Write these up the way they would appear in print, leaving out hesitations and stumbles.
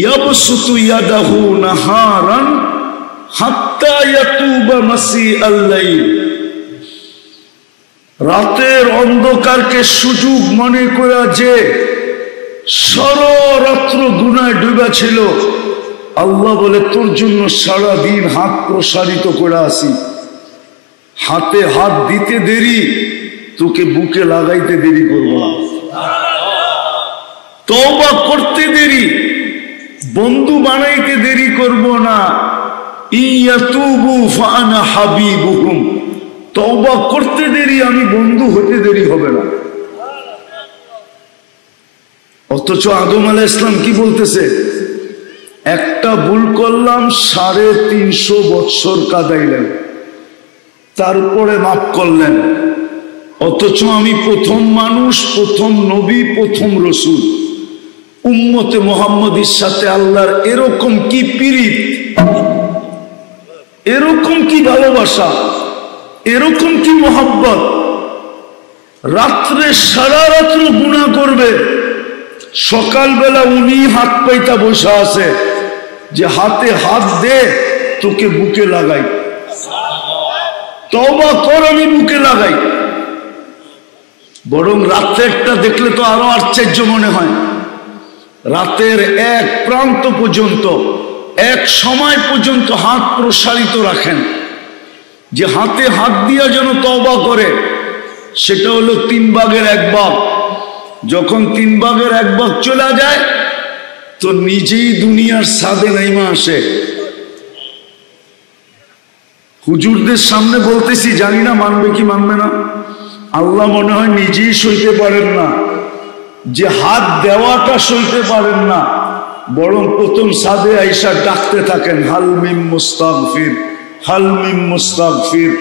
ইয়াবসুতু ইয়াদাহু নাহারান হাত্তা ইয়াতুবা মাসিআল লাইল। রাতের অন্ধকারকে সুযোগ মনে করা যে সারারাত্র গুনায় ডুবা ছিল, আল্লাহ বলে তোর জন্য সারাদিন হাত প্রসারিত করে আসি। হাতে হাত দিতে দেরি, তোকে বুকে লাগাইতে দেরি করবো না। তওবা করতে দেরি, বন্ধু বানাইতে দেরি করব না। ইয়াতুবু ফাআনা হাবিবুহুম, তওবা করতে দেরি, আমি বন্ধু হতে দেরি হবে না। অথচ আদম আলাইহিস সালাম কি বলতেছে? একটা ভুল করলাম, 350 বৎসর কাঁদাইলেন, তারপরে মাফ করলেন। অথচ আমি প্রথম মানুষ, প্রথম নবী, প্রথম রসুল। উম্মতে মুহাম্মদীর সাথে আল্লাহর এরকম কি পীড়িত, এরকম কি ভালোবাসা, এরকম কি মোহাব্বত। রাত্রে সারা রাত্র গুনাহ করবে, সকালবেলা উনি হাত পাইতা বসা আছে যে হাতে হাত দে, তোকে বুকে লাগাই, তওবা কর, আমি বুকে লাগাই। বরং রাত্রেরটা দেখলে তো আরো আশ্চর্য মনে হয়। রাতের এক প্রান্ত পর্যন্ত, এক সময় পর্যন্ত হাত প্রসারিত রাখেন, যে হাতে হাত দিয়া যেন তওবা করে। সেটা হলো 3 ভাগের 1 ভাগ। যখন 3 ভাগের 1 ভাগ চলে যায়, তো নিজেই দুনিয়ার সাদে নাইমা আসে। হুজুরদের সামনে বলতেছি, জানি না মানবে কি মানবে না। আল্লাহ মনে হয় নিজেই সইতে পারেন না, যে হাত দেওয়াটা সইতে পারেন না, বরং প্রথম সাদে আইসা ডাকতে থাকেন, হাল মিম মুস্তাগফির, হাল মিম মুস্তাগফির,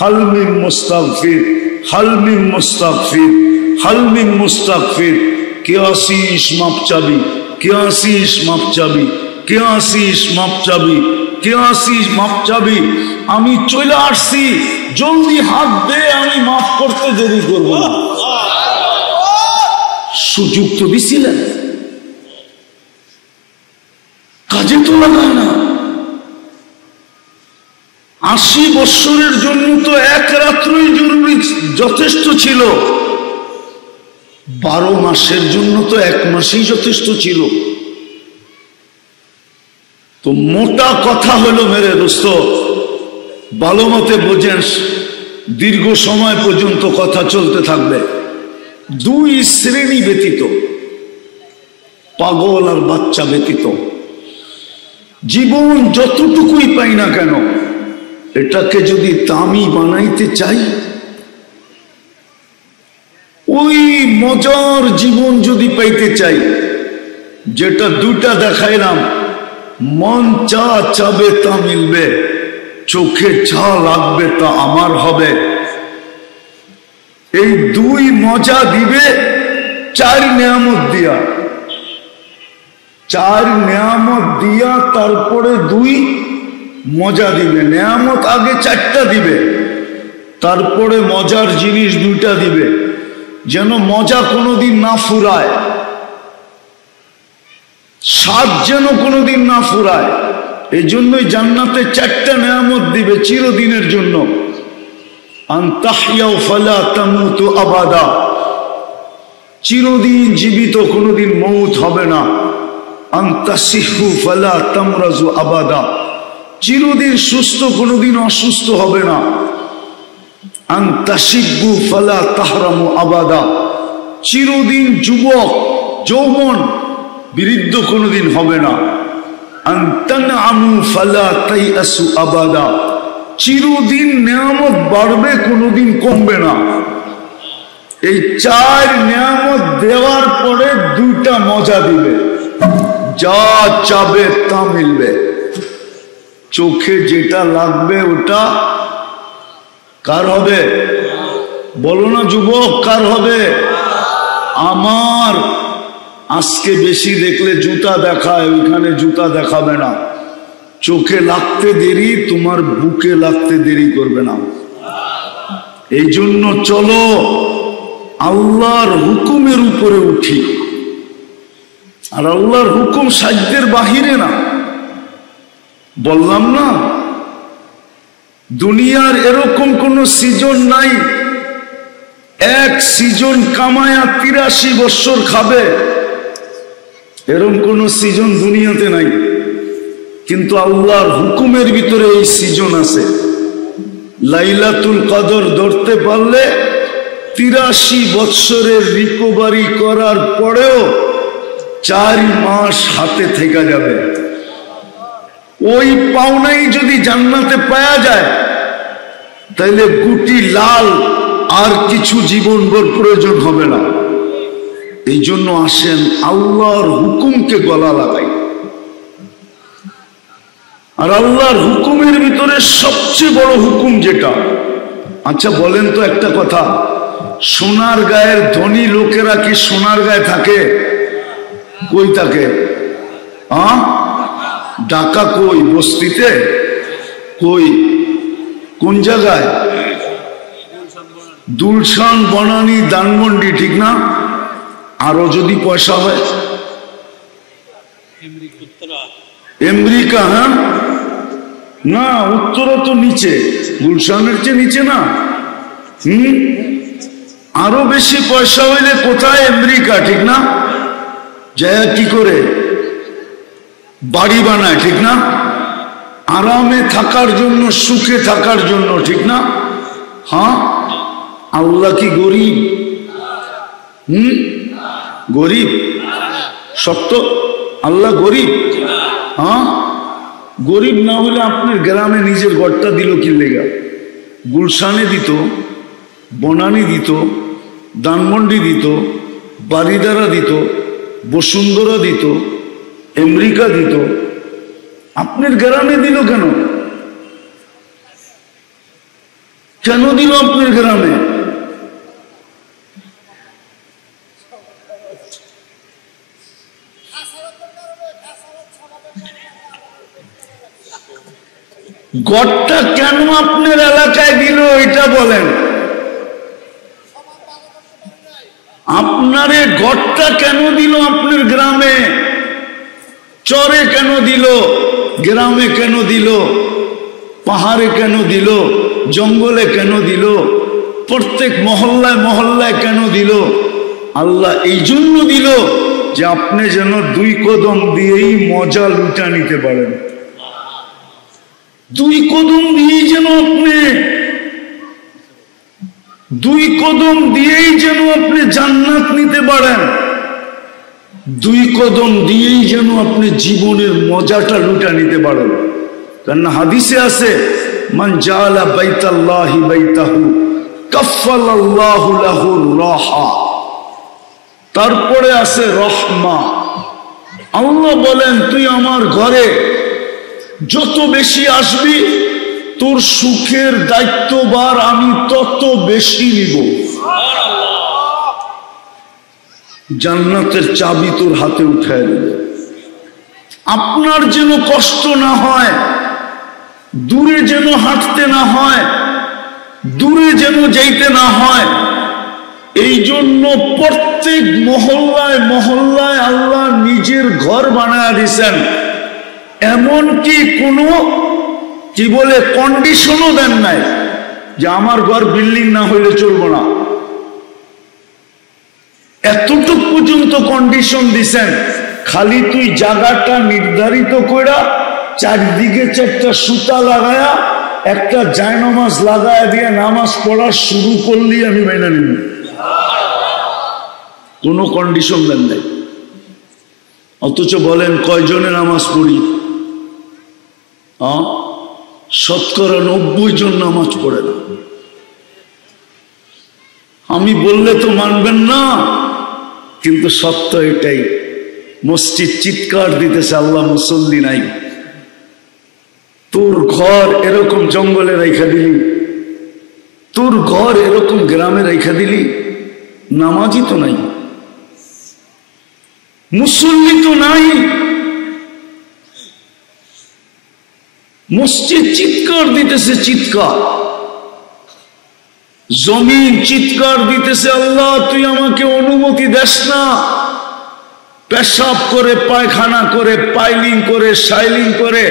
হাল মিম মুস্তাগফির, হাল মিম মুস্তাগফির, হাল মিম মুস্তাগফির। কে আসিস মাপ চাবি, কে আসিস মাপ চাবি, কে আসিস মাপ চাবি, কে আসিস মাপ চাবি। আমি চলে আসছি, জলদি হাত দে, আমি মাফ করতে দেরি করবো না। সুযোগ তো দিছিলেন, কাজে তো লাগায় না। 80 বৎসরের জন্য তো 1 রাত্রই জরুরি, যথেষ্ট ছিল। 12 মাসের জন্য তো 1 মাসই যথেষ্ট ছিল। তো মোটা কথা হলো মেরে দোস্ত, ভালো মতে বোঝেন, দীর্ঘ সময় পর্যন্ত কথা চলতে থাকবে। 2 শ্রেণী ব্যতীত, পাগল আর বাচ্চা ব্যতীত, জীবন যতটুকুই পাই না কেন, এটাকে যদি দামি বানাইতে চাই, ওই মজার জীবন যদি পাইতে চাই, যেটা 2টা দেখাইলাম, মন যা চাবে তা মিলবে, চোখে যা লাগবে তা আমার হবে, এই 2 মজা দিবে 4 নিয়ামত দিয়া। 4 নিয়ামত দিয়া তারপরে 2 মজা দিবে। নিয়ামত আগে 4টা দিবে, তারপরে মজার জিনিস 2টা দিবে, যেন মজা কোনোদিন না ফুরায়, স্বাদ যেন কোনোদিন না ফুরায়। এই জন্যই জান্নাতে 4টা নিয়ামত দিবে চিরদিনের জন্য। আনতাহইয়াউ ফালা তামুতু আবাদা, চিরদিন জীবিত, কোনোদিন মৌত হবে না। আনতাসিহু ফালা তামরাজু আবাদা, চিরদিন সুস্থ, কোনোদিন অসুস্থ হবে না। আনতাশিব্বু ফালা তাহরামু আবাদা, চিরদিন যুবক, যৌবন, বৃদ্ধ কোনোদিন হবে না। আনতানআমু ফালা তাইআসু আবাদা, চিরদিন নিয়ামত বাড়বে, কোনোদিন কমবে না। এই 4 নিয়ামত দেওয়ার পরে 2টা মজা দিবে, যা চাবে তা মিলবে। চোখে যেটা লাগবে ওটা কার হবে? বলো না যুবক, কার হবে? আমার। আজকে বেশি দেখলে জুতা দেখায়, ওইখানে জুতা দেখাবে না। চোখে লাগতে দেরি, তোমার বুকে লাগতে দেরি করবে না। এই জন্য চলো আল্লাহর হুকুমের উপরে উঠি। আর আল্লাহর হুকুম সাধ্যের বাহিরে না। বললাম না, দুনিয়ার এরকম কোন সিজন নাই এক সিজন কামায়া 83 বছর খাবে, এরকম কোন সিজন দুনিয়াতে নাই। কিন্তু আল্লাহর হুকুমের ভিতরে এই সিজন আছে। লাইলাতুল কদর ধরতে পারলে 83 বছরের রিকভারি করার পরেও 4 মাস হাতে থেকে যাবে। ওই পাওনাই যদি জান্নাতে পাওয়া যায় তাইলে গুটি লাল আর কিছু জীবনভর প্রয়োজন হবে না। এই জন্য আসেন আল্লাহর হুকুমকে গলা লাগাই। আর আল্লাহর হুকুমের ভিতরে সবচেয়ে বড় হুকুম যেটা, আচ্ছা বলেন তো একটা কথা, সোনার গায়ের ধনী লোকেরা কি সোনার গায়ে থাকে? কই থাকে? ঢাকা কই? বস্তিতে কই? কোন জায়গায়? দুলশান, বনানী, ধানমন্ডি, ঠিক না? আরো যদি পয়সা হয় আমেরিকা। হ্যাঁ না, উত্তরা তো নিচে, গুলশানের চেয়ে নিচে না। আরো বেশি পয়সা হইলে কোথায়? আমেরিকা, ঠিক না? যায় কি করে? বাড়ি বানায়, ঠিক না? আরামে থাকার জন্য, সুখে থাকার জন্য, ঠিক না? হ্যাঁ, আল্লাহ কি গরিব? গরিব? সত্য আল্লাহ গরিব? হ্যাঁ, গরিব না হলে আপনার গ্রামে নিজের ঘরটা দিল কি লেগা? গুলশানে দিত, বনানী দিত, ধানমন্ডি দিত, বারিদারা দিত, বসুন্ধরা দিত, আমেরিকা দিত, আপনার গ্রামে দিল কেন? কেন দিল আপনার গ্রামে? গড়টা কেন আপনার এলাকায় দিল এটা বলেন। আপনারে গড়টা কেন দিল আপনার গ্রামে? চরে কেন দিল? গ্রামে কেন দিল? পাহাড়ে কেন দিল? জঙ্গলে কেন দিল? প্রত্যেক মহল্লায় মহল্লায় কেন দিল? আল্লাহ এই জন্য দিল যে আপনি যেন 2 কদম দিয়েই মজা লুটা নিতে পারেন। 2 কদম দিয়েই যেন আপনি 2 কদম দিয়েই যেন আপনি জান্নাত নিতে পারেন। 2 কদম দিয়েই যেন আপনি জীবনের মজাটা লুটা নিতে পারেন। কারণ হাদিসে আছে, মান জাআলা বাইতাল্লাহি বাইতাহু কাফফালাল্লাহু লাহু রাহা। তারপরে আছে রহমা। আল্লাহ বলেন, তুই আমার ঘরে যত বেশি আসবি তোর সুখের দায়িত্বভার আমি তত বেশি নিব। জান্নাতের চাবি তোর হাতে উঠায় দেব। আপনার যেন কষ্ট না হয়, দূরে যেন হাঁটতে না হয়, দূরে যেন যাইতে না হয়, এই জন্য প্রত্যেক মহল্লায় মহল্লায় আল্লাহ নিজের ঘর বানায় দিয়েছেন। এমনকি কোনো কি বলে কন্ডিশনও দেন নাই যে আমার ঘর বিল্ডিং না হইলে চলবো না। এতটুক পর্যন্ত কন্ডিশন দিছেন, খালি তুই জায়গাটা নির্ধারিত কইরা চারদিকে 4টা সুতা লাগায়া একটা জায়নামাজ লাগায়া দিয়ে নামাজ পড়া শুরু করলি আমি মেনে নিব। কোনো কন্ডিশন দেন নাই। অথচ বলেন কয়জনে নামাজ পড়ি? শতকরা 90 জন নামাজ পড়ে না। আমি বললে তো মানবেন না, কিন্তু সত্য এটাই। মসজিদ চিৎকার দিতেছে আল্লাহ মুসল্লি নাই। তোর ঘর এরকম জঙ্গলে রেখা দিলি, তোর ঘর এরকম গ্রামে রেখা দিলি, নামাজি তো নাই, মুসল্লি তো নাই। মসজিদ চিৎকার দিতেছে, চিৎকার, জমিন চিৎকার দিতেছে, আল্লাহ তুই আমাকে অনুমতি দেস না, পেশাব করে, পায়খানা করে, পাইলিং করে, শাইলিং করে,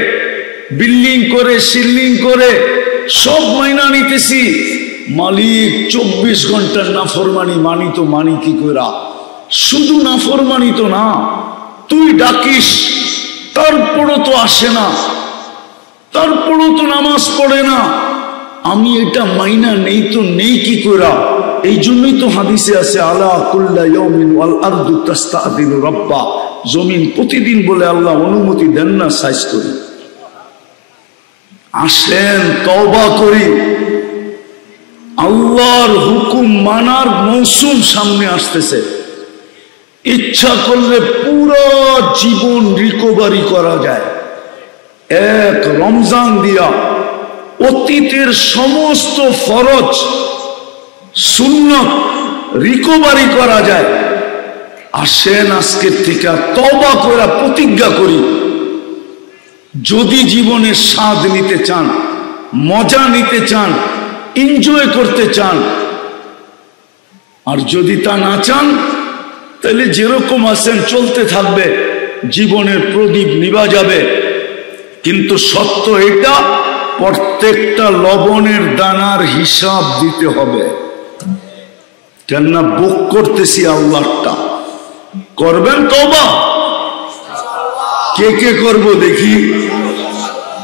বিল্ডিং করে, সিল্লিং করে সব মাইনা নিতেছি, মালিক 24 ঘন্টার নাফরমানি মানি তো মানি কি কইরা? শুধু নাফরমানি তো না, তুই ডাকিস তারপরও তো আসে না, তারপরও তো নামাজ পড়ে না, আমি এটা মাইনা নেই তো নেই কি কইরা? এই জন্যই তো হাদিসে আছে আলা কুল্লা ইয়াউমিন ওয়াল আরদু তাস্তাদিনু রাব্বা, জমিন প্রতিদিন বলে আল্লাহ অনুমতি দেন না সাইজ করি। আসেন তওবা করি, আল্লাহর হুকুম মানার মৌসুম সামনে আসতেছে। ইচ্ছা করলে পুরো জীবন রিকভারি করা যায়। এক রমজান দিয়া অতীতের সমস্ত ফরজ সুন্নত রিকভারি করা যায়। আসেন আজকের থেকে তওবা করে প্রতিজ্ঞা করি, যদি জীবনের স্বাদ নিতে চান, মজা নিতে চান, এনজয় করতে চান, আর যদি তা না চান তাহলে যেরকম আছেন চলতে থাকবে, জীবনের প্রদীপ নিভা যাবে। কিন্তু সত্য এটা, প্রত্যেকটা লবণের দানার হিসাব দিতে হবে। কেননা বুক করতেছি আল্লাহটা, করবেন তওবা? কে কে করব দেখি?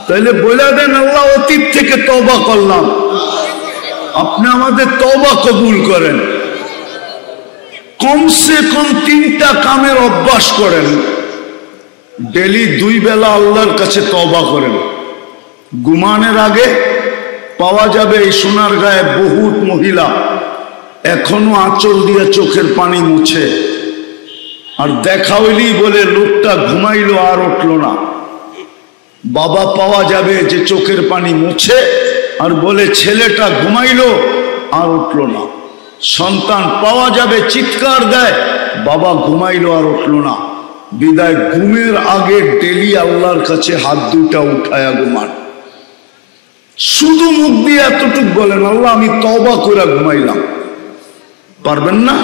তাহলে বলে দেন আল্লাহ অতীত থেকে তওবা করলাম, আপনি আমাদের তওবা কবুল করেন। কমসে কম 3টা কামের অভ্যাস করেন, ডেলি 2 বেলা আল্লাহর কাছে তওবা করেন। ঘুমানোর আগে পাওয়া যাবে এই সোনার গায়ে বহুত মহিলা এখনো আঁচল দিয়ে চোখের পানি মুছে, আর দেখা হইলেই বলে লোকটা ঘুমাইলো আর উঠলো না। বাবা পাওয়া যাবে যে চোখের পানি মুছে আর বলে ছেলেটা ঘুমাইলো আর উঠলো না। সন্তান পাওয়া যাবে চিৎকার দেয়, বাবা ঘুমাইলো আর উঠলো না। বিদায় ঘুমের আগে ডেলি আল্লাহর কাছে হাত দুটা উঠায়া ঘুমান। শুধু মুখ দিয়ে এতটুক বলেন, আল্লাহ আমি তওবা করে ঘুমাইলাম। পারবেন না?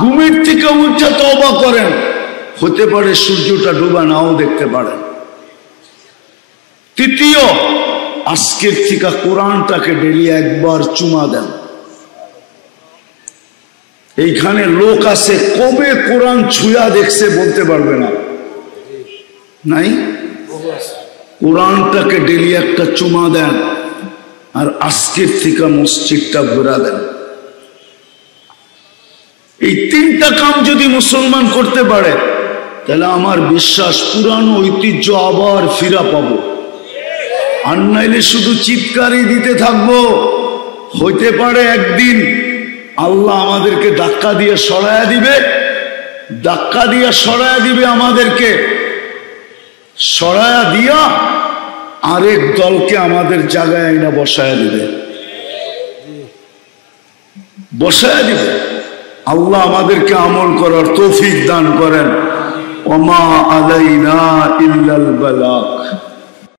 ঘুমের থেকে উঠে তওবা করেন, হতে পারে সূর্যটা ডুবা নাও দেখতে পারেন। তৃতীয়, আজকের থেকে কোরআনটাকে ডেলি একবার চুমা দেন। এইখানে লোক আছে কবে কোরআন ছুঁয়া দেখছে বলতে পারবে না, নাই? কোরআনটাকে ডেলি একটা চুমা দেন, আর আজকের থেকে মসজিদটা ঘোরা দেন। এই 3টা কাম যদি মুসলমান করতে পারে, তাহলে আমার বিশ্বাস পুরানো ঐতিহ্য আবার ফিরা পাবো। আর নাইলে শুধু চিৎকারই দিতে থাকবো। হইতে পারে একদিন আল্লাহ আমাদেরকে ধাক্কা দিয়ে সরায়া দিবে, ধাক্কা দিয়ে সরায়া দিবে আমাদেরকে, সরায়া দিয়া আরেক দলকে আমাদের জায়গায় আইনা বসায়া দিবে, বসায়া দিবে। আল্লাহ আমাদেরকে আমল করার তৌফিক দান করেন। ওমা আলাইনা ইল্লাল বালাগ।